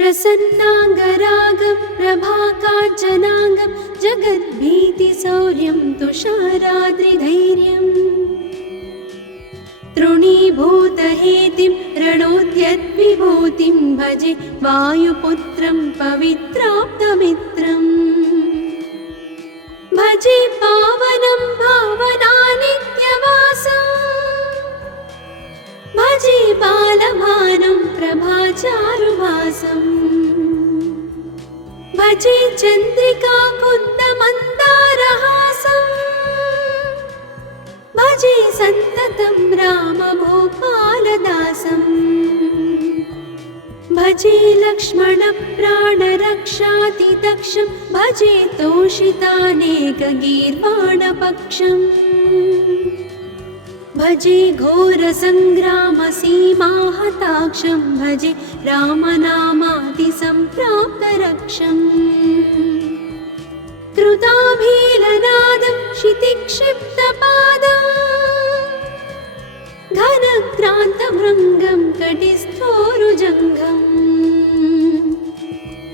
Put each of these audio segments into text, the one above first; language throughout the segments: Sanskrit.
प्रसन्नाङ्गरागं प्रभाकाञ्चनाङ्गं जगद्भीतिशौर्यं तुषाराद्रिधैर्यम् तृणीभूतहेतिं रणोद्यद्विभूतिं भजे वायुपुत्रं पवित्राप्तमित्रम् भजे पावनं भावनानित्यवासं भजे बालभानं प्रभाचारुभासं भजे चन्द्रिकाकुन्दमन्दारहासं भजे सन्ततं रामभूपालदासं भजे लक्ष्मणप्राणरक्षातिदक्षं भजे तोषितानेकगीर्वाणपक्षम् भजे घोरसङ्ग्रामसीमाहताक्षं भजे रामनामातिसम्प्राप्तरक्षम् कृताभीलनादं क्षितिक्षिप्तपादं घनक्रान्तभृङ्गं कटिस्थोरुजङ्घम्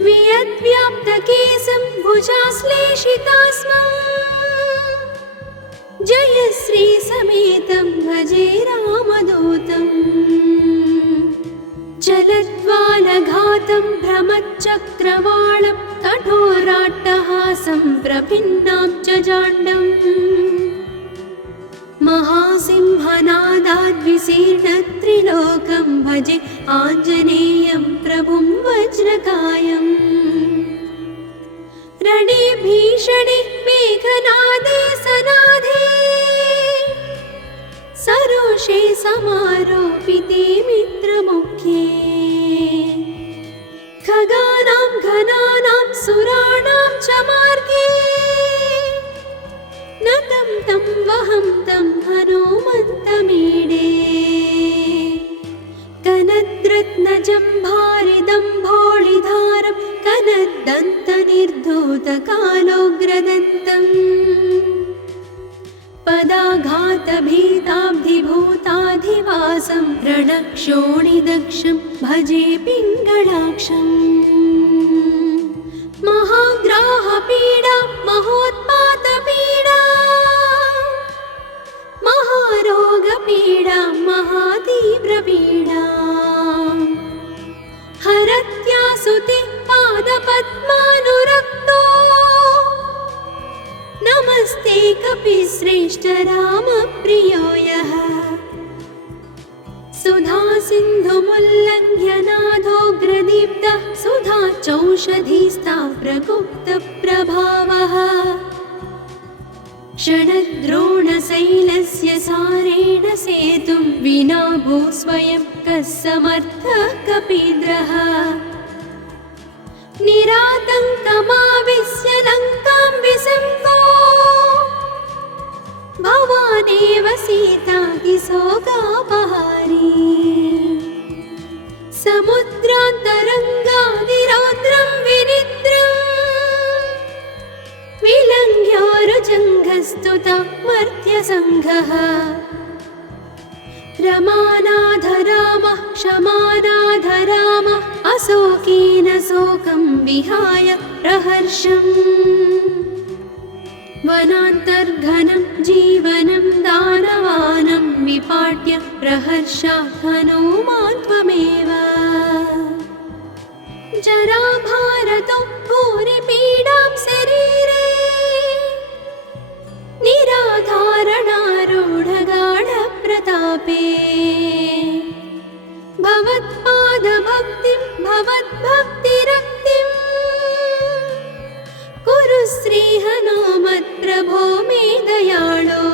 वियद्व्याप्तकेशं भुजाश्लेषितास्मं जयश्रीसमेतं भजे रामदूतं जलज्वालघातं भ्रमच्चक्रवालं कठोराट्टहासं प्रभिन्नाब्जजाण्डम् महासिंहनादाद्विशीर्णत्रिलोकं भजे आञ्जनेयं प्रभुं वज्रकायम् रणे भीषणे मेघनादे सनादे सरोषे समारोपिते मित्रमुख्ये खगानां घनानां सुराणां च मार्गे नतं तं वहं तं हनुमन्तमीडे कनद्रत्नजम्भारिदम्भोळिधारं कनद्दन्तनिर्धूतकालोग्रदन्तम् पदाघातभीताब्धिभूताधिवासं रणक्षोणिदक्षं भजे पिङ्गळाक्षम् महाग्राहपीडा महोत्पातपीडा महारोगपीडा महातीव्रपीडा हरत्यासुते पादपद्मानुरक्तो नमस्ते कपिश्रेष्ठ रामप्रियो यः सुधा सिन्धुमुल्लङ्घ्य नाथोग्रदीप्तः सुधा चौषधीस्ता प्रगुप्तप्रभावः षडद्रोणशैलस्य सारेण सेतुं विना भूस्वयं कः समर्थः कपीन्द्रः निरातङ्कमाविश्य लङ्कां विसङ्गो भवानेव सीतातिशोकापहारी समुद्रान्तरङ्गादिरौद्रं विनिद्रम् विलङ्घ्योरुजङ्घस्तुता मर्त्यसङ्घः रमानाधरामः क्षमानाधरामः अशोकेन शोकं विहाय प्रहर्षम् वनान्तर्घनं जीवनं दानवानं विपाट्य प्रहर्षात् हनूमान् त्वमेव जराभारतो भूरिपीडां शरीरे निराधारणारूढगाढप्रतापे भवत्पादभक्तिं भवद्भक्तिरक्तिं कुरु श्रीहनुमत्प्रभो मे दयाळो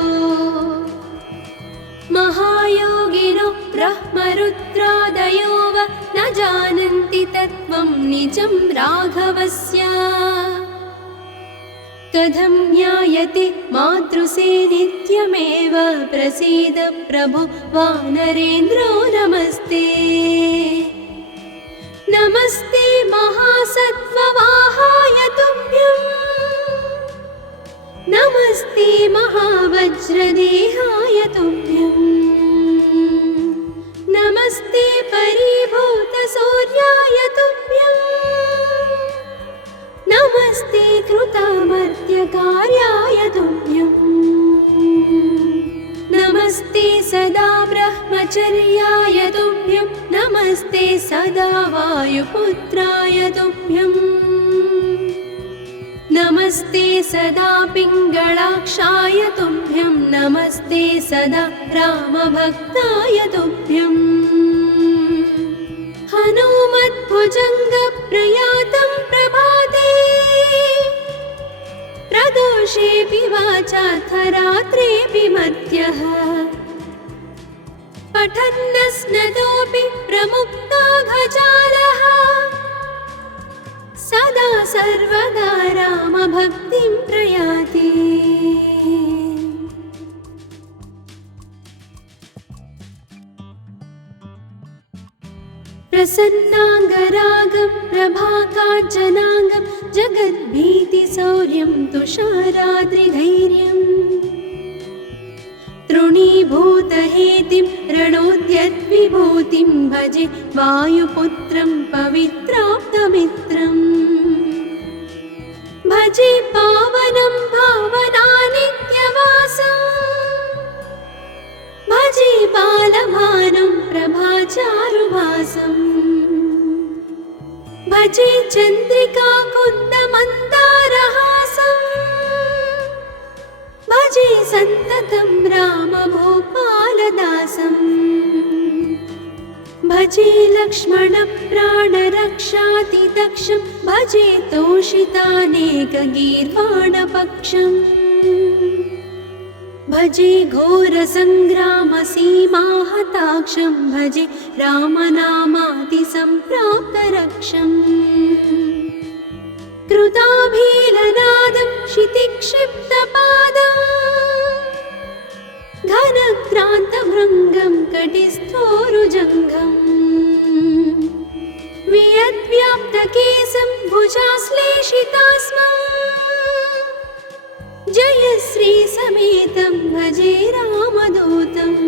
महायोगिनो ब्रह्मरुद्रादयो वा न जानन्ति तत्त्वं निजं राघवस्य कथं ज्ञायते मातृसे नित्यमेव प्रसीद प्रभो वानरेन्द्रो नमस्ते नमस्ते महासत्त्ववाहाय तुभ्यं नमस्ते महावज्रदेहाय तुभ्यं नमस्ते परिभूतसूर्याय तुभ्यम् नित्यकार्याय तुभ्यम् नमस्ते सदा ब्रह्मचर्याय तुभ्यं नमस्ते सदा वायुपुत्राय तुभ्यम् नमस्ते सदा पिङ्गळाक्षाय तुभ्यं नमस्ते सदा रामभक्ताय तुभ्यम् हनुमद्भुजङ्गप्रयातं प्रभाते प्रदोषेऽपि वाचाथ रात्रेऽपि मध्यः पठन्नस्नतोऽपि प्रमुक्ताघजालः सदा सर्वदा रामभक्तिं प्रयाति प्रसन्नाङ्गरागं प्रभाकाञ्चनाङ्गं जगद्भीतिशौर्यं तुषाराद्रिधैर्यम् तृणीभूतहेतिं रणोद्यद्विभूतिं भजे वायुपुत्रं पवित्राप्तमित्रम् भजे पावनं भावनानित्यवासम् भजे बालभानं प्रभाचारुभासम् भजे चन्द्रिकाकुन्दमन्दारहासम् भजे सन्ततं रामभूपालदासम् भजे लक्ष्मणप्राणरक्षातिदक्षं भजे तोषितानेकगीर्वाणपक्षम् भजे घोरसङ्ग्रामसीमाहताक्षं भजे रामनामातिसम्प्राप्तरक्षम् कृताभीलनादं क्षितिक्षिप्तपादम् घनक्रान्तभृङ्गं कटिस्थोरुजङ्घम् वियद्व्याप्तकेशं भुजाश्लेषितास्मम् जयश्रीसमेतं भजे रामदूतम्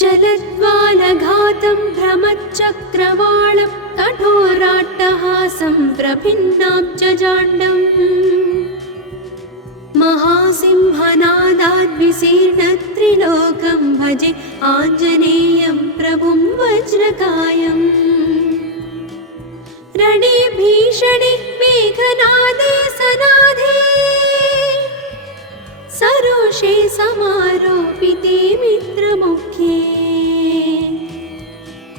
चलद्वालघातं भ्रमच्चक्रवालं कठोराट्टहासं प्रभिन्नाब्जजाण्डम् महासिंहनादाद्विशीर्णत्रिलोकं भजे आञ्जनेयं प्रभुं वज्रकायम् रणे भीषणे मेघनादे सनाधे सरोषे समारोपिते मित्रमुख्ये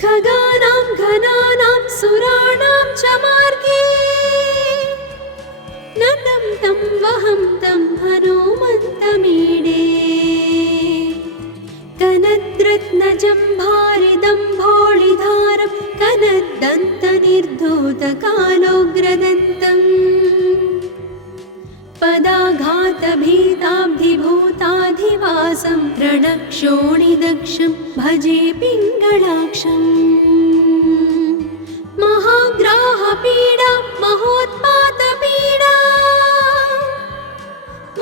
खगानां घनानां सुराणां च मार्गे नतं तं वहं तं हनुमन्तमीडे कनद्रत्नजम्भारिदम्भोळिधारं कनद्दन्तनिर्धूतकालोग्रदन्तम् पदाघातभीताब्धिभूताधिवासं रणक्षोणिदक्षं भजे पिङ्गळाक्षम् महाग्राहपीडा महोत्पातपीडा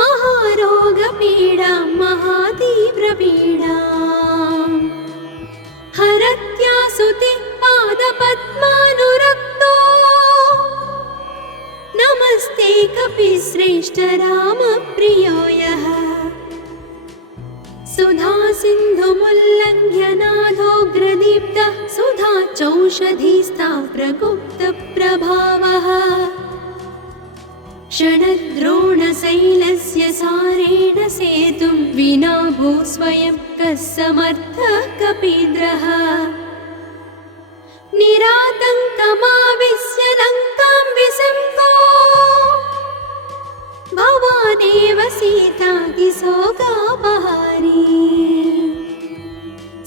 महारोगपीडा महातीव्रपीडा हरत्यासुते पादपद्मानुरक्तो नमस्ते कपिश्रेष्ठ रामप्रियो यः सुधा सिन्धुमुल्लङ्घ्य नाथोग्रदीप्तः सुधा चौषधीस्ता प्रगुप्तप्रभावः षडद्रोणशैलस्य सारेण सेतुं विना भूस्वयं कः समर्थः कपीन्द्रः निरातङ्कमाविश्य लङ्कां विसङ्को भवानेव सीतातिशोकापहारी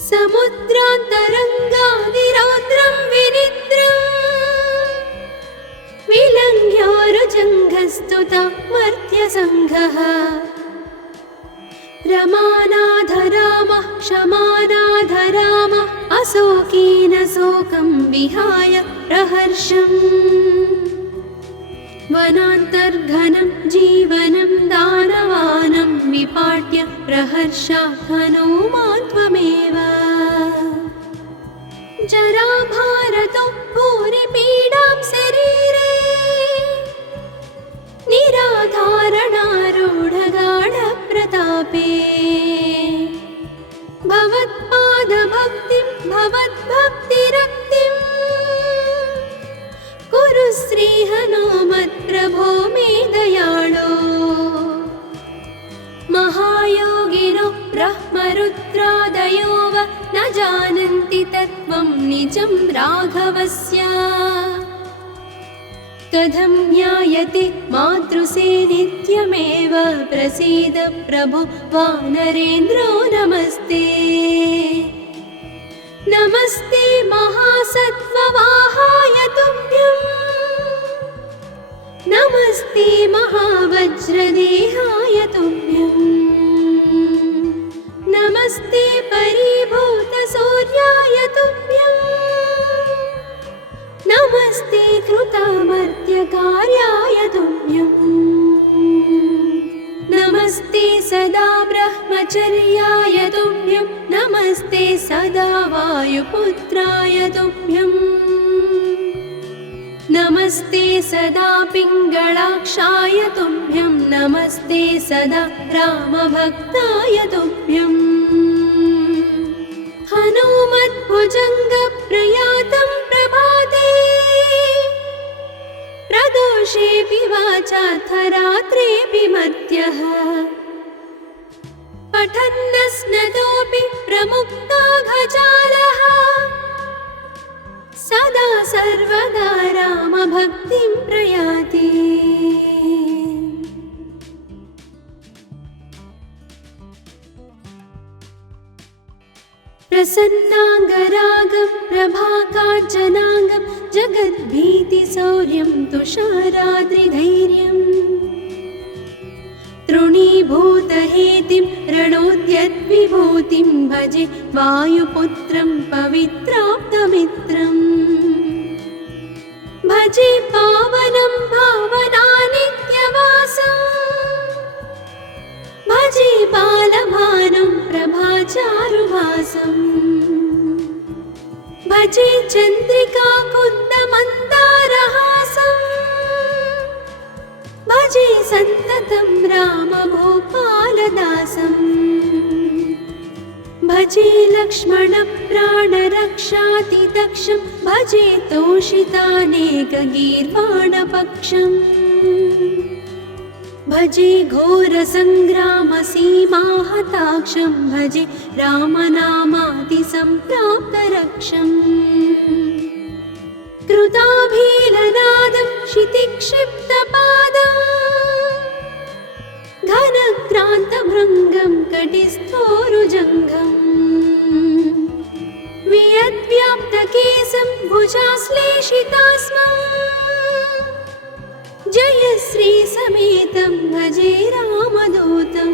समुद्रान्तरङ्गादिरौद्रं विनिद्रम् विलङ्घ्योरुजङ्घस्तुता मर्त्यसङ्घः रमानाथ रामः क्षमानाथ रामः अशोकेन शोकं विहाय प्रहर्षम् वनान्तर्घनं जीवनं दानवानं विपाट्य प्रहर्षात् हनुमान् त्वमेव जराभारतो भूरिपीडां शरीरे निजं राघवस्य कथं ज्ञायते मातृसे नित्यमेव प्रसीद प्रभो वानरेन्द्रो नमस्ते नमस्ते महासत्त्ववाहाय तुभ्यं नमस्ते महावज्रदेहाय तुभ्यं नमस्ते परिभूतसूर्याय तुभ्यं नमस्ते कृतामर्त्यकार्याय तुभ्यं नमस्ते सदा ब्रह्मचर्याय तुभ्यं नमस्ते सदा वायुपुत्राय तुभ्यं नमस्ते सदा पिङ्गळाक्षाय तुभ्यं नमस्ते सदा रामभक्ताय तुभ्यं हनुमद्भुजङ्गप्रयातं प्रभाते प्रदोषेऽपि वाचार्थरात्रेऽपि मर्त्यः पठन्नस्नतोऽपि प्रमुक्ताघजालः सदा सर्वदा रामभक्तिं प्रयाति प्रसन्नाङ्गरागं प्रभाकाञ्चनाङ्गं जगद्भीतिशौर्यं तुषाराद्रिधैर्यम् तृणीभूतहेतिं रणोद्यद्विभूतिं भजे वायुपुत्रं पवित्राप्तमित्रम् भजे पावनं भावनानित्यवासं भजे बालभानुं प्रभाचारुभासं भजे चन्द्रिकाकुन्दमन्दारहासं भजे सन्ततं रामभूपालदासं भजे लक्ष्मणप्राणरक्षातिदक्षं भजे तोषितानेकगीर्वाणपक्षम् भजे घोरसङ्ग्रामसीमाहताक्षं भजे रामनामातिसम्प्राप्तरक्षम् कृताभीलनादं क्षितिक्षिप्तपादं घनक्रान्तभृङ्गं कटिस्थोरुजङ्घम् वियद्व्याप्तकेशं भुजाश्लेषितास्मं जयश्रीसमेतं भजे रामदूतं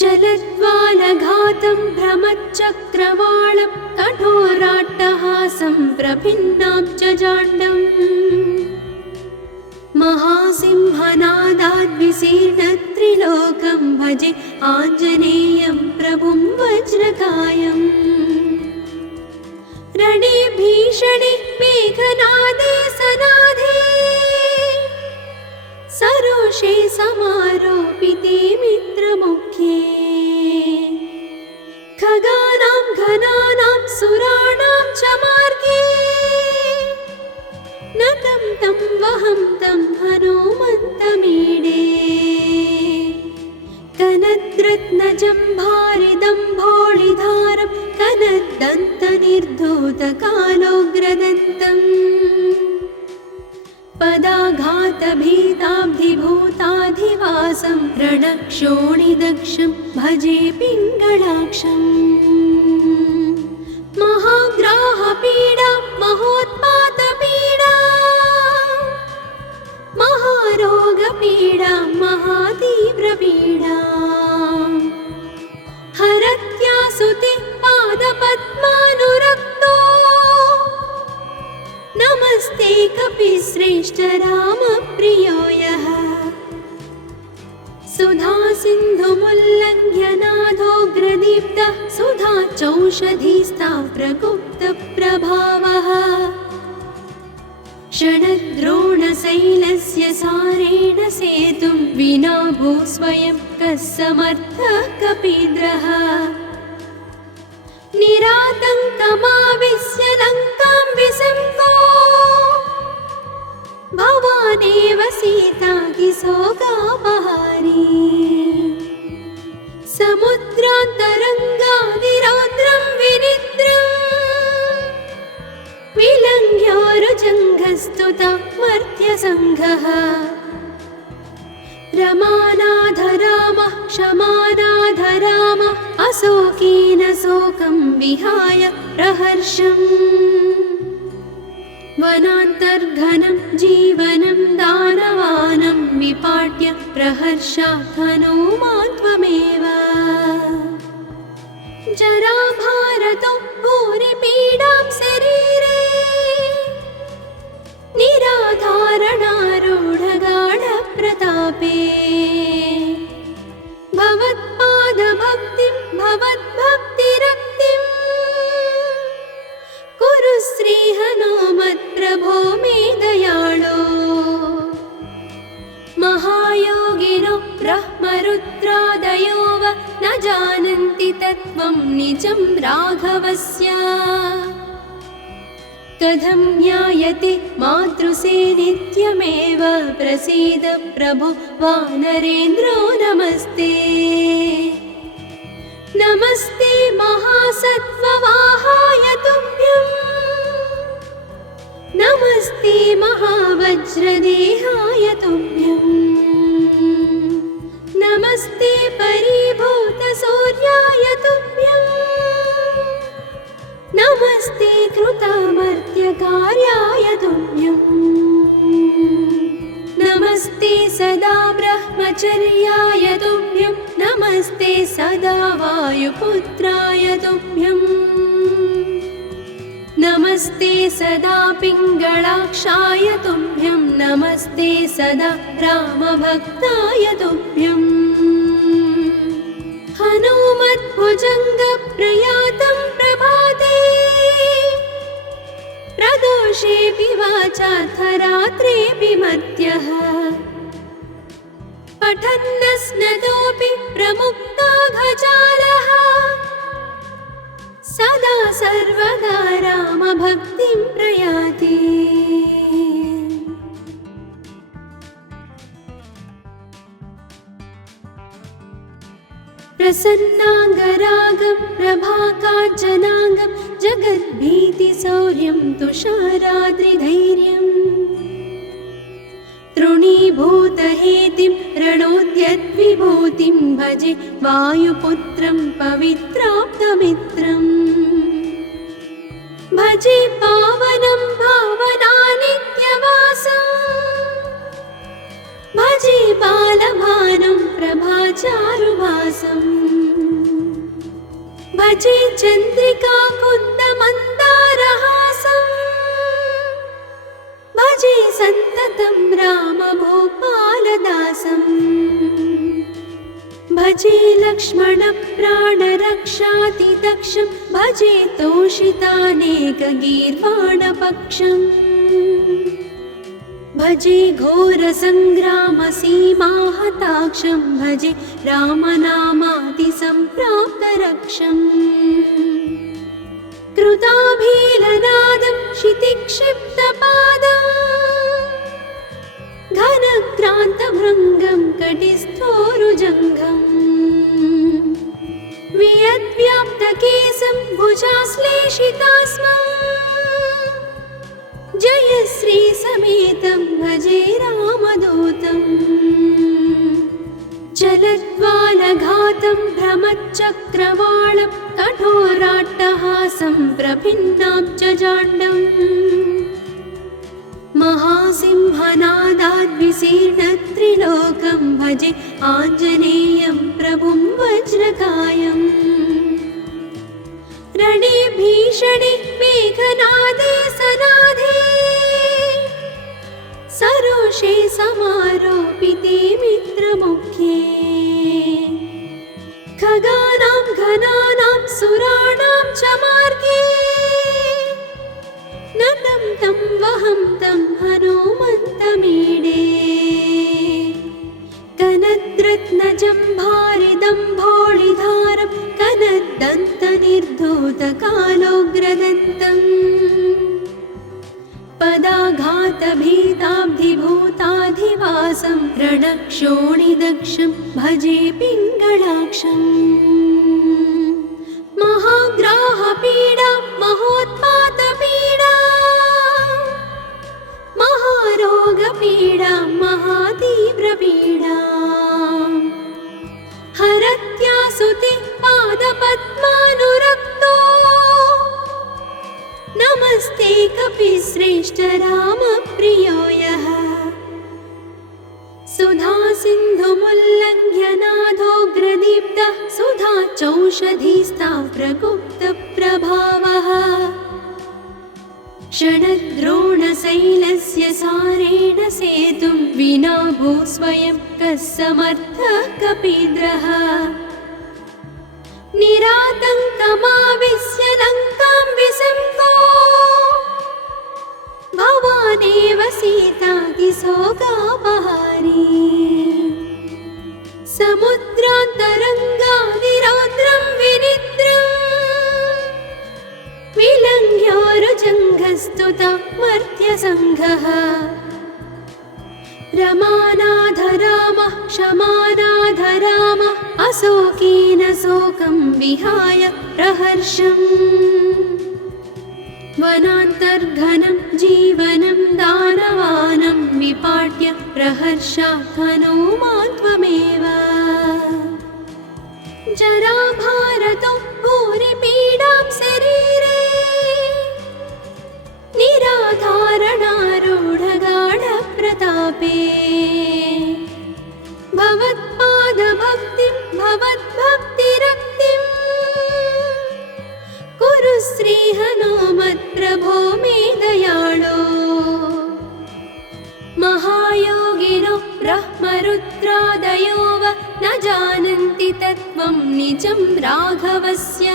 जलद्वालघातं भ्रमच्चक्रवालं कठोराट्टहासं प्रभिन्नाब्जजाण्डम् महासिंहनादाद्विशीर्णत्रिलोकं भजे आञ्जनेयं प्रभुं वज्रकायम् रणे भीषणे मेघनादे सनादे सरोषे समारोपिते मित्रमुख्ये खगानां घनानां सुराणां च मार्गे नतं तं वहं तं हनुमन्तमीडे कनद्रत्नजम्भारिदम्भोळिधारं कनद्दन्तनिर्धूतकालोग्रदन्तम् पदाघातभीताब्धिभूताधिवासं रणक्षोणिदक्षं भजे पिङ्गळाक्षम् महाग्राहपीडा महोत्पातपीडा महारोगपीडा महातीव्रपीडा हरत्यासुते पादपद्मानुरक्तो नमस्ते कपिश्रेष्ठ रामप्रियो यः सुधा सिन्धुमुल्लङ्घ्य नाथोग्रदीप्तः सुधा चौषधीस्ता प्रगुप्तप्रभावः षडद्रोणशैलस्य सारेण सेतुं विना भूस्वयं कः समर्थः कपीन्द्रः निरातङ्कमाविश्य लङ्कां विसङ्गो भवानेव सीता किशोकापहारी समुद्रान्तरङ्गादिरौद्रं विनिद्रम् श्रीरङ्ग्योरुजङ्घस्तुता मर्त्यसङ्घः रमानाथ रामः क्षमानाथ रामः अशोकेन शोकं विहाय प्रहर्षम् वनान्तर्घनं जीवनं दानवानं विपाट्य प्रहर्षात् हनूमान् त्वमेव जराभारतो भूरिपीडां शरीरे निराधारणारूढगाढप्रतापे भवत्पादभक्तिं भवद्भक्तिरक्तिं कुरु श्रीहनुमत्प्रभो मे दयाळो महायोगिनो ब्रह्मरुद्रादयो वा न जानन्ति तत्त्वं निजं राघवस्य कथं ज्ञायते मातृसे नित्यमेव प्रसीद प्रभो वानरेन्द्रो नमस्ते नमस्ते महासत्त्ववाहाय तुभ्यं नमस्ते महावज्रदेहाय तुभ्यं नमस्ते परिभूतसूर्याय तुभ्यं नमस्ते कृतामर्त्यकार्याय तुभ्यं नमस्ते सदा ब्रह्मचर्याय तुभ्यं नमस्ते सदा वायुपुत्राय तुभ्यं नमस्ते सदा पिङ्गळाक्षाय तुभ्यं नमस्ते सदा रामभक्ताय तुभ्यं हनुमद्भुजङ्गप्रयातं प्रभाते प्रदोषेऽपि वाचार्थरात्रेऽपि मर्त्यः पठन्नस्नतोऽपि प्रमुक्ताघजालः सदा सर्वदा रामभक्तिं प्रयाति प्रसन्नाङ्गरागं प्रभाकाञ्चनाङ्गं जगद्भीतिशौर्यं तुषाराद्रिधैर्यम् तृणीभूतहेतिं रणोद्यद्विभूतिं भजे वायुपुत्रं पवित्राप्तमित्रम् भजे पावनं भावनानित्यवासम् भजे बालभानं प्रभाचारुभासम् भजे चन्द्रिकाकुन्दमन्दारहासम् भजे सन्ततं रामभूपालदासम् भजे लक्ष्मणप्राणरक्षातिदक्षं भजे तोषितानेकगीर्वाणपक्षम् भजे घोरसङ्ग्रामसीमाहताक्षं भजे रामनामातिसम्प्राप्तरक्षम् कृताभीलनादं क्षितिक्षिप्तपादम् घनक्रान्तभृङ्गं कटिस्थोरुजङ्घम् वियद्व्याप्तकेशं भुजाश्लेषितास्मम् जय श्रीसमेतं भजे रामदूतं चलद्वालघातं भ्रमच्चक्रवालं कठोराट्टहासं प्रभिन्नाब्जजाण्डम् महासिंहनादाद्विशीर्णत्रिलोकं भजे आञ्जनेयं प्रभुं वज्रकायम् रणे भीषणे मेघनादे सनादे सरोषे समारोपिते मित्रमुख्ये खगानां घनानां सुराणां च मार्गे नतं तं वहं तं हनुमन्तमीडे कनद्रत्नजम्भारिदम्भोळिधारं कनद्दन्तनिर्धूतकालोग्रदन्तम् पदाघातभीताब्धिभूताधिवासं रणक्षोणिदक्षं भजे पिङ्गळाक्षम् महाग्राहपीडा महोत्पातपीडा कविश्रेष्ठ रामप्रियो यः सुधा सिन्धुमुल्लङ्घ्य नादोग्रदीप्तः सुधा चौषधीस्ता प्रगुप्तप्रभावः षडद्रोणशैलस्य सारेण सेतुं विना भूस्वयं कः समर्थः कपीन्द्रः निरातङ्कमाविश्य लङ्कां विसङ्गो भवानेव सीतातिशोकापहारी समुद्रान्तरङ्गादिरौद्रं विनिद्रम् विलङ्घ्योरुजङ्घस्तुता मर्त्यसङ्घः रमानाथ रामः क्षमानाथ रामः अशोकेन शोकं विहाय प्रहर्षम् वनान्तर्घनं जीवनं दानवानं विपाट्य प्रहर्षात् हनूमान् त्वमेव जराभारतो भूरिपीडां शरीरे निराधारणारूढगाढप्रतापे भवत्पादभक्तिं भवद्भक्तिरक्तिं कुरु श्रीहनुमत्प्रभो मे दयाळो महायोगिनो ब्रह्मरुद्रादयो वा न जानन्ति तत्त्वं निजं राघवस्य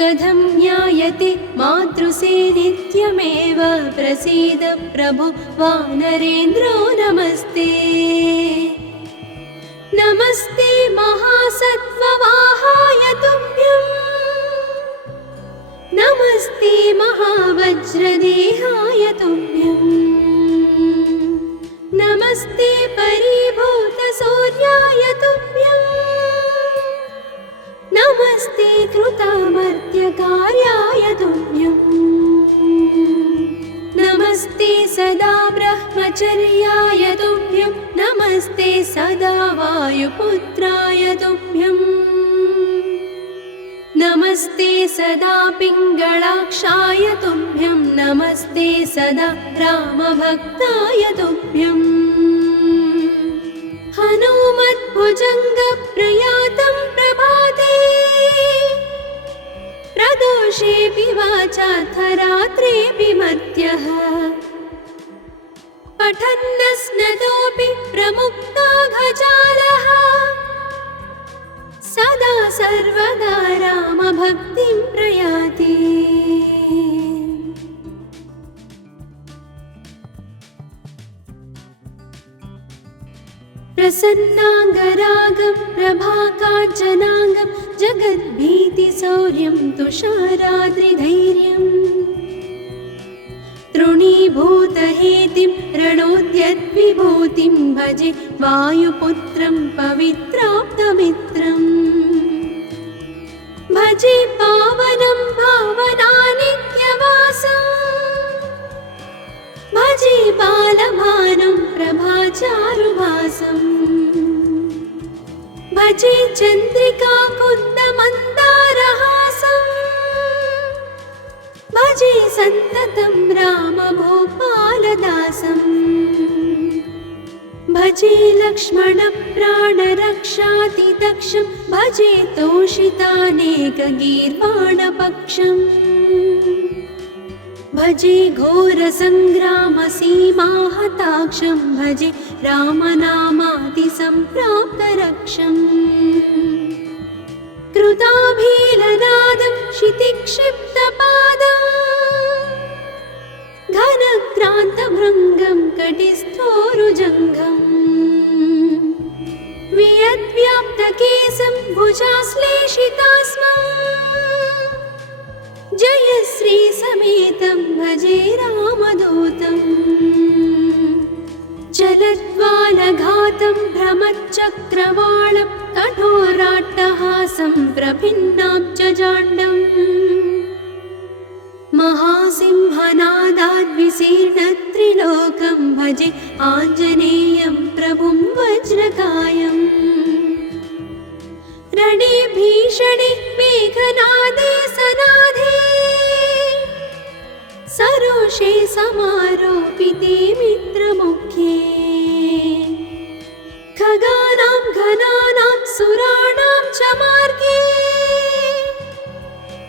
कथं ज्ञायते मातृसे नित्यमेव प्रसीद प्रभो वानरेन्द्रो नमस्ते नमस्ते महासत्त्ववाहाय तुभ्यं नमस्ते महावज्रदेहाय तुभ्यं नमस्ते परिभूतसूर्याय तुभ्यं नमस्ते कृतामर्त्यकार्याय तुभ्यं नमस्ते सदा ब्रह्मचर्याय तुभ्यं नमस्ते सदा वायुपुत्राय तुभ्यं नमस्ते सदा पिङ्गळाक्षाय तुभ्यं नमस्ते सदा रामभक्ताय तुभ्यं हनुमद्भुजङ्गप्रयातं प्रभाते प्रदोषेऽपि वाचार्थरात्रेऽपि मर्त्यः पठन्नस्नतोऽपि प्रमुक्ताघजालः सदा सर्वदा रामभक्तिं प्रयाति प्रसन्नाङ्गरागं प्रभाकाञ्चनाङ्गं जगद्भीतिशौर्यं तुषाराद्रिधैर्यम् तृणीभूतहेतिं रणोद्यद्विभूतिं भजे वायुपुत्रं पवित्राप्तमित्रम् भजे पावनं भावनानित्यवासम् भजे बालभानुं प्रभाचारुभासम् भजे चन्द्रिकाकुन्दमन्दारहासम् भजे सन्ततं रामभूपालदासम् भजे लक्ष्मणप्राणरक्षातिदक्षं भजे तोषितानेकगीर्वाणपक्षम् भजे घोरसङ्ग्रामसीमाहताक्षं भजे रामनामादिसम्प्राप्तरक्षम् कृताभीलनादं क्षितिक्षिप्तपादम् घनक्रान्तभृङ्गं कटिस्थोरुजङ्घम् वियद्व्याप्तकेशं भुजाश्लेषितास्मम् जय श्री समेतं भजे रामदूतं जलद्वालघातं भ्रमच्चक्रवालं कठोराट्टहासं प्रभिन्नाब्जजाण्डम् महासिंहनादाद्विशीर्णत्रिलोकं भजे आञ्जनेयं प्रभुं वज्रकायम् रणे भीषणे मेघनादे सनाधे प्रदोषे समारोपिते मित्रमुख्ये खगानां घनानां सुराणां च मार्गे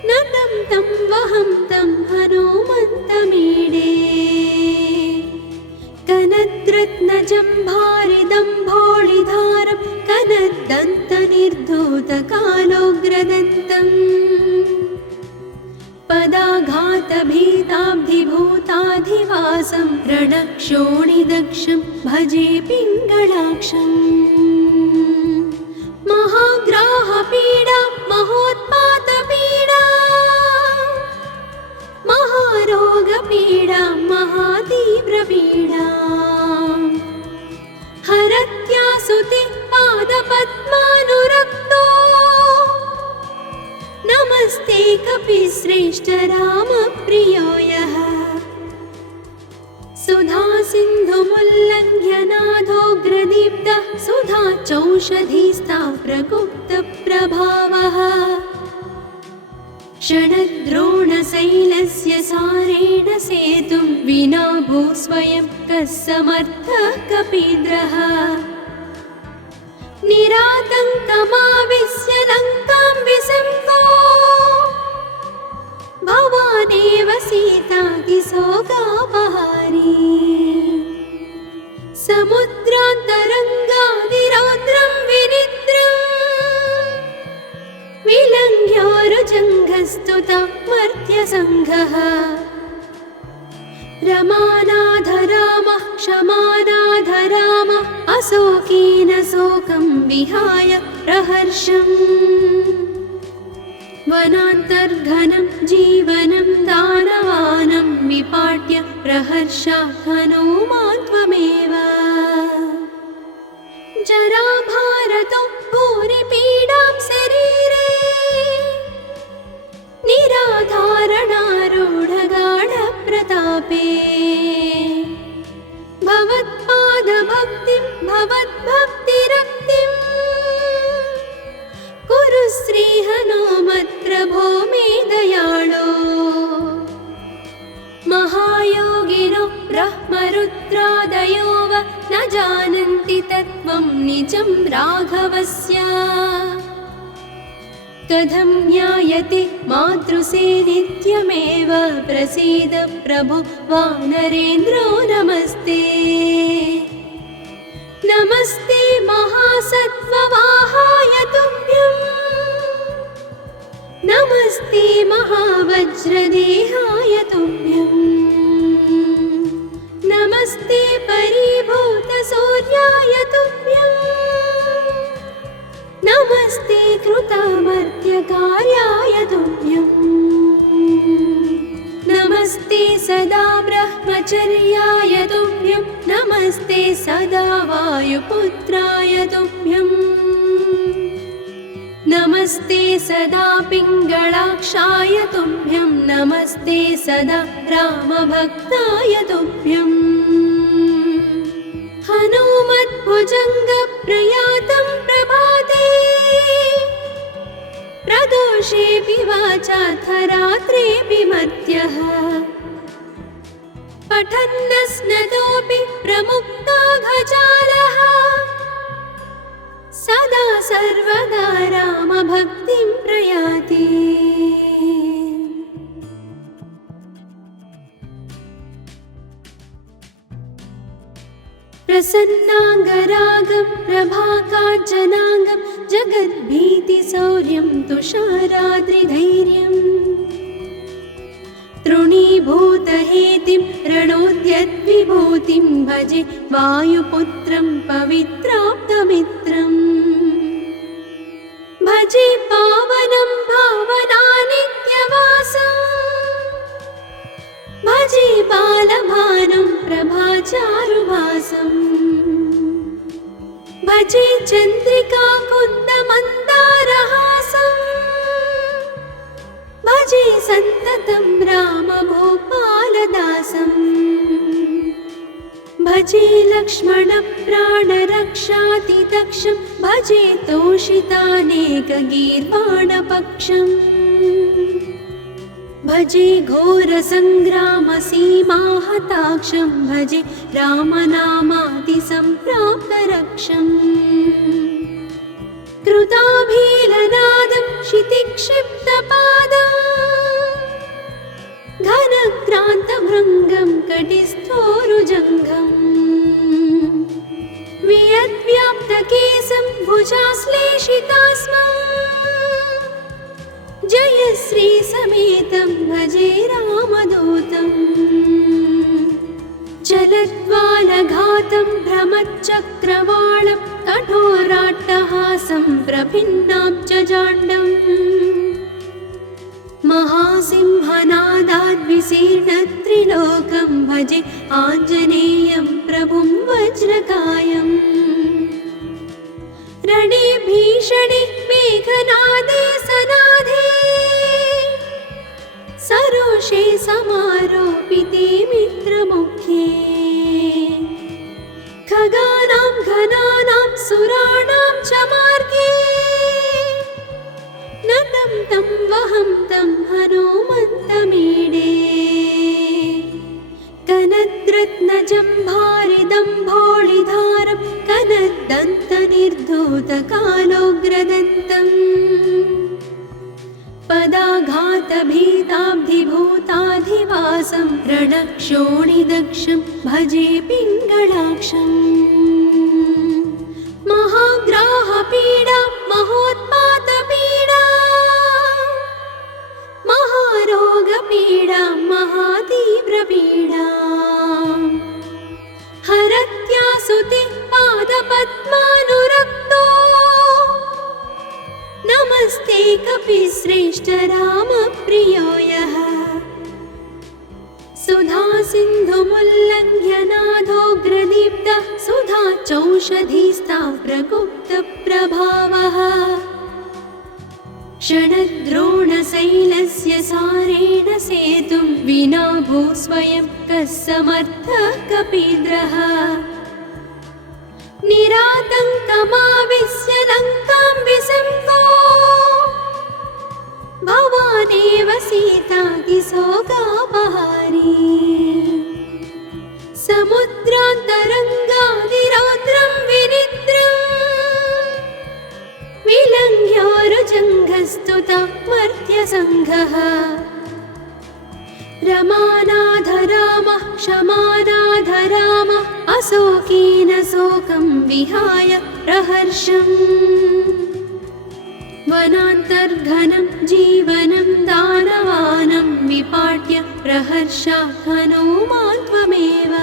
नतं तं वहं तं हनुमन्तमीडे कनद्रत्नजम्भारिदम्भोळिधारं कनद्दन्तनिर्धूतकालोग्रदन्तम् पदाघातभीताब्धिभूताधिवासं रणक्षोणिदक्षं भजे पिङ्गळाक्षम् महाग्राहपीडा महोत्पातपीडा महारोगपीडा महातीव्रपीडा हरत्यासुते पादपद्मानुरक्तो नमस्ते कपिश्रेष्ठ रामप्रियो यः सुधा सिन्धुमुल्लङ्घ्य नाथोग्रदीप्तः सुधा चौषधीस्ता प्रगुप्तप्रभावः षडद्रोणशैलस्य सारेण सेतुं विना भूस्वयं कः समर्थः कपीन्द्रः निरातङ्कमाविश्य लङ्कां विसङ्गो भवानेव सीतातिशोकापहारी समुद्रान्तरङ्गादिरौद्रं विनिद्रम् विलङ्घ्योरुजङ्घस्तुता मर्त्यसङ्घः रमानाथ रामः क्षमानाथ रामः अशोकेन शोकं विहाय प्रहर्षम् वनान्तर्घनं जीवनं दानवानं विपाट्य प्रहर्षात् हनुमान् त्वमेव जराभारतो भूरिपीडां शरीरे निराधारणारूढगाढप्रतापे भवत्पादभक्तिं भवद्भक्तिरक्तिं कुरु श्रीहनुमत्प्रभो मे दयाळो महायोगिनो ब्रह्मरुद्रादयो वा न जानन्ति तत्त्वं निजं राघवस्य कथं ज्ञायते मातृसे नित्यमेव प्रसीद प्रभो वानरेन्द्रो नमस्ते नमस्ते महासत्त्ववाहाय तुभ्यं नमस्ते महावज्रदेहाय तुभ्यं नमस्ते परिभूतसूर्याय तुभ्यं नमस्ते कृतामर्त्यकार्याय तुभ्यं नमस्ते सदा ब्रह्मचर्याय तुभ्यं नमस्ते सदा वायुपुत्राय तुभ्यं नमस्ते सदा पिङ्गळाक्षाय तुभ्यं नमस्ते सदा रामभक्ताय तुभ्यं हनुमद्भुजङ्गप्रयातं प्रभाते प्रदोषेऽपि वाचार्थरात्रेऽपि मर्त्यः पठन्नस्नतोऽपि प्रमुक्ताघजालः सदा सर्वदा रामभक्तिं प्रयाति प्रसन्नाङ्गरागं प्रभाकाञ्चनाङ्गं जगद्भीतिशौर्यं तुषाराद्रिधैर्यम् तृणीभूतहेतिं रणोद्यद्विभूतिं भजे वायुपुत्रं पवित्राप्तमित्रम् भजे पावनं भावनानित्यवासम् भजे बालभानुं प्रभाचारुभासम् भजे चन्द्रिकाकुन्दमन्दारहासम् भजे सन्ततं रामभूपालदासम् भजे लक्ष्मणप्राणरक्षातिदक्षं भजे तोषितानेकगीर्वाणपक्षम् भजे घोरसङ्ग्रामसीमाहताक्षं भजे रामनामादिसम्प्राप्तरक्षम् कृताभीलनादं क्षितिक्षिप्तपादम् घनक्रान्तभृङ्गं कटिस्थोरुजङ्घम् वियद्व्याप्तकेशं भुजाश्लेषितास्मम् जयश्रीसमेतं भजे रामदूतम् चलद्वालघातं भ्रमच्चक्रवालं कठोराट्टहासं प्रभिन्नाब्जजाण्डम् महासिंहनादाद्विशीर्णत्रिलोकं भजे आञ्जनेयं प्रभुं वज्रकायम् रणे भीषणे मेघनादे सनादे सरोषे समारोपिते मित्रमुख्ये खगानां घनानां सुराणां च मार्गे नतं तं वहं तं हनुमन्तमीडे कनद्रत्नजम्भारिदम्भोळिधारं कनद्दन्तनिर्धूतकालोग्रदन्तम् पदाघातभीताब्धिभूताधिवासं रणक्षोणिदक्षं भजे पिङ्गळाक्षम् महाग्राहपीडा महोत्पातपीडा महारोगपीडा महातीव्रपीडा हरत्यासुते पादपद्मानुरक्तो नमस्ते कपिश्रेष्ठ रामप्रियो यः सुधा सिन्धुमुल्लङ्घ्य नादोग्रदीप्तः सुधा चौषधीस्ता प्रगुप्तप्रभावः षडद्रोणशैलस्य सारेण सेतुं विना भूस्वयं कः समर्थः कपीन्द्रः निरातङ्कमाविश्य लङ्कां विसङ्गो भवानेव सीतातिशोकापहारी समुद्रान्तरङ्गादिरौद्रं विनिद्रम् विलङ्घ्योरुजङ्घस्तुता मर्त्यसङ्घः रमानाथ रामः क्षमानाथ रामः अशोकेन शोकं विहाय प्रहर्षम् वनान्तर्घनं जीवनं दानवानं विपाट्य प्रहर्षात् हनुमान् त्वमेव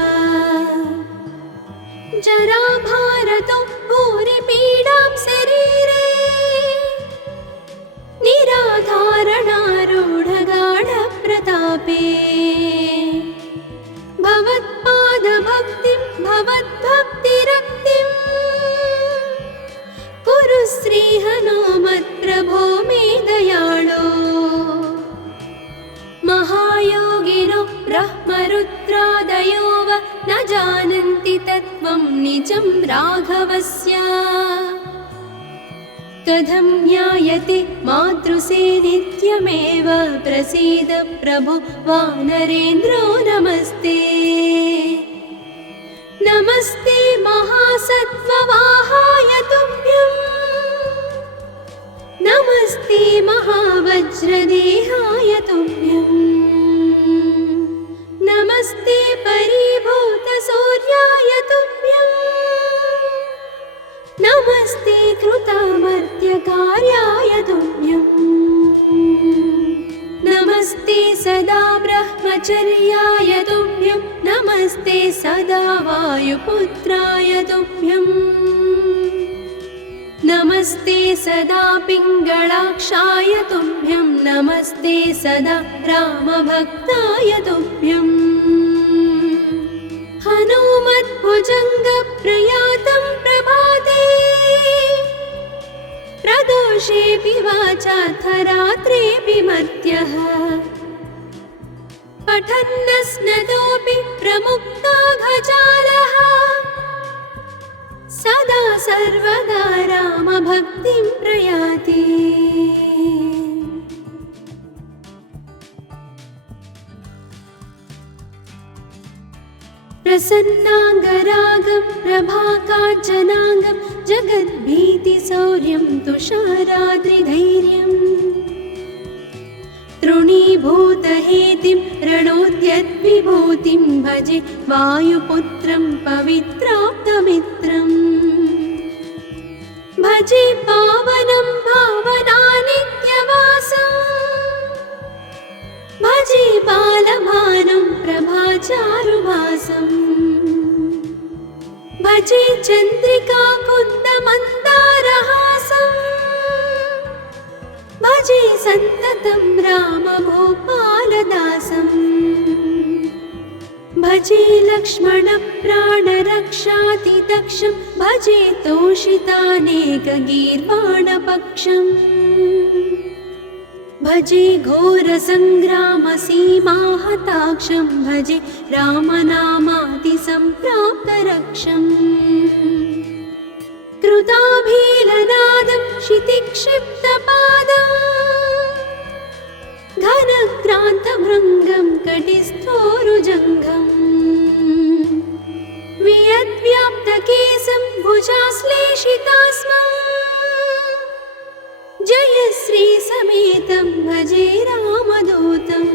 जराभारतो भूरिपीडां शरीरे निराधारणारूढगाढप्रतापे भवत्पादभक्तिं भवद्भक्तिरक्तिं कुरु श्रीहनुमत्प्रभो मे दयाळो महायोगिनो ब्रह्मरुद्रादयो वा न जानन्ति तत्त्वं निजं राघवस्य कथं ज्ञायते मातृसे नित्यमेव प्रसीद प्रभो वानरेन्द्रो नमस्ते नमस्ते महासत्त्ववाहाय तुभ्यं नमस्ते महावज्रदेहाय तुभ्यं नमस्ते परिभूतसूर्याय तुभ्यं नमस्ते कृतामर्त्यकार्याय तुभ्यं नमस्ते सदा ब्रह्मचर्याय तुभ्यं नमस्ते सदा वायुपुत्राय तुभ्यं नमस्ते सदा पिङ्गळाक्षाय तुभ्यं नमस्ते सदा रामभक्ताय तुभ्यं हनुमद्भुजङ्गप्रयातं प्रभाते प्रदोषेऽपि वाचार्थरात्रेऽपि मर्त्यः पठन्नस्नतोऽपि प्रमुक्ताघजालः सदा सर्वदा रामभक्तिं प्रयाति प्रसन्नाङ्गरागं प्रभाकाञ्चनाङ्गं जगद्भीतिशौर्यं तुषाराद्रिधैर्यम् तृणीभूतहेतिं रणोद्यद्विभूतिं भजे वायुपुत्रं पवित्राप्तमित्रम् भजे पावनं भावनानित्यवासम् भजे बालभानुं प्रभाचारुभासम् भजे चन्द्रिकाकुन्दमन्दारहासम् भजे सन्ततं रामभूपालदासम् भजे लक्ष्मणप्राणरक्षातिदक्षं भजे तोषितानेकगीर्वाणपक्षम् भजे घोरसङ्ग्रामसीमाहताक्षं भजे रामनामातिसम्प्राप्तरक्षम् कृताभीलनादं क्षितिक्षिप्तपादम् घनक्रान्तभृङ्गं कटिस्थोरुजङ्घम् वियद्व्याप्तकेशं भुजाश्लेषितास्मम् जयश्रीसमेतं भजे रामदूतम्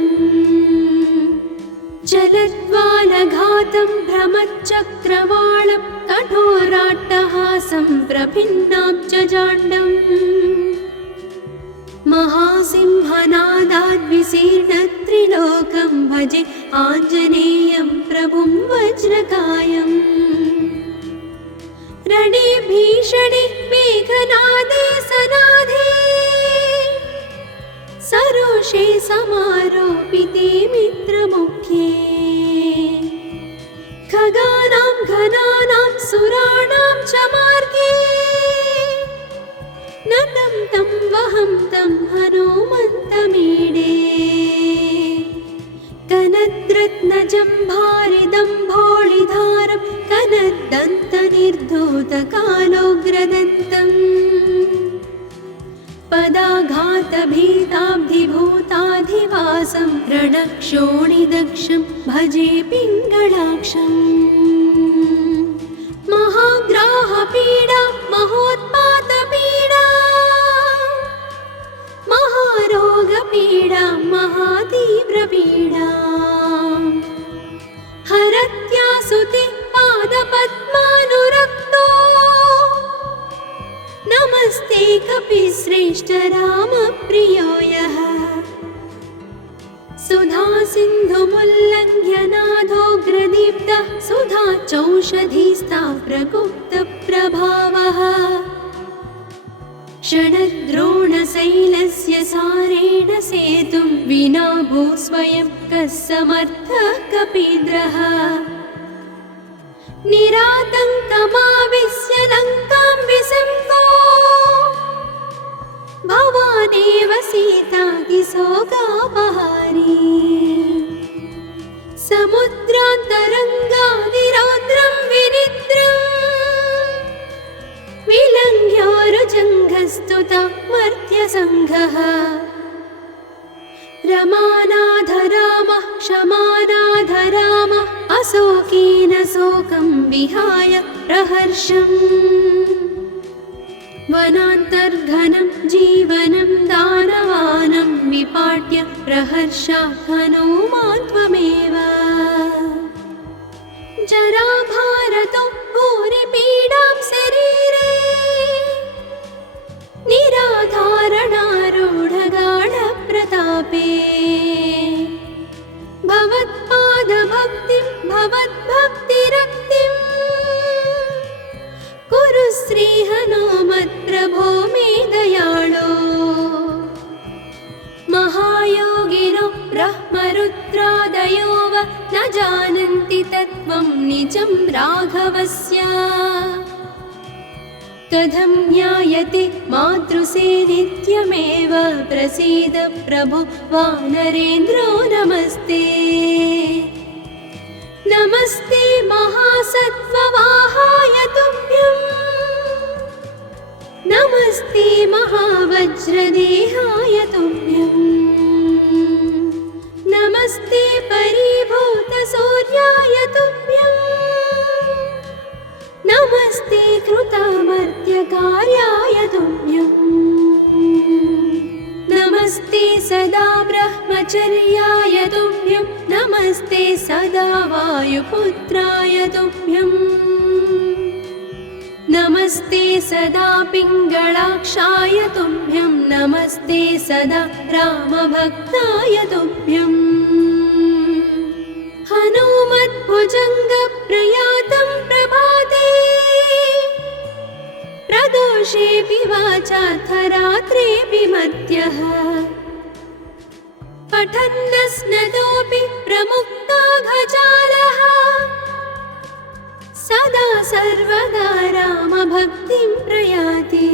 चलद्वालघातं भ्रमच्चक्रवालं कठोराट्टहासं प्रभिन्नाब्जजाण्डम् महासिंहनादाद्विशीर्णत्रिलोकं भजे आञ्जनेयं प्रभुं वज्रकायम् रणे भीषणे मेघनादे सनादे सरोषे समारोपिते मित्रमुख्ये खगानां घनानां सुराणां च मार्गे नतं तं वहं तं हनुमन्तमीडे कनद्रत्नजम्भारिदम्भोळिधारं कनद्दन्तनिर्धूतकालोग्रदन्तम् पदाघातभीताब्धिभूताधिवासं रणक्षोणिदक्षं भजे पिङ्गळाक्षम् महाग्राहपीडा महोत्पातपीडा महारोगपीडा महातीव्रपीडा हरत्यासुते पादपद्मानुरक्तो नमस्ते कपिश्रेष्ठ रामप्रियो यः सुधा सिन्धुमुल्लङ्घ्य नादोग्रदीप्तः सुधा चौषधीस्ता प्रगुप्तप्रभावः षडद्रोणशैलस्य सारेण सेतुं विना भूस्वयं कः समर्थः कपीन्द्रः निरातङ्कमाविश्य लङ्कां विसङ्गो भवानेव सीतातिशोकापहारी समुद्रान्तरङ्गादिरौद्रं विनिद्रम् विलङ्घ्योरुजङ्घस्तुता मर्त्यसङ्घः रमानाथ रामः क्षमानाथ रामः अशोकेन शोकं विहाय प्रहर्षम् वनान्तर्घनं जीवनं दानवानं विपाट्य प्रहर्षात् हनूमान् त्वमेव जराभारतो भूरिपीडां शरीरे निराधारणारूढगाढप्रतापे भवत्पादभक्तिं भवद्भक्तिरक्तिं कुरु श्रीहनुमत्प्रभो मे दयाळो महायोगिनो ब्रह्मरुद्रादयो वा न जानन्ति तत्त्वं निजं राघवस्य कथं ज्ञायते मातृसे नित्यमेव प्रसीद प्रभो वानरेन्द्रो नमस्ते नमस्ते महासत्त्ववाहाय तुभ्यं नमस्ते महावज्रदेहाय तुभ्यं नमस्ते परिभूतसूर्याय तुभ्यम् परिचर्याय तुभ्यं नमस्ते सदा वायुपुत्राय तुभ्यं नमस्ते सदा पिङ्गळाक्षाय तुभ्यं नमस्ते सदा रामभक्ताय तुभ्यं हनुमद्भुजङ्गप्रयातं प्रभाते प्रदोषेऽपि वाचार्थरात्रेऽपि मध्यः पठन्नस्नतोऽपि प्रमुक्ताघजालः सदा सर्वदा रामभक्तिं प्रयाति।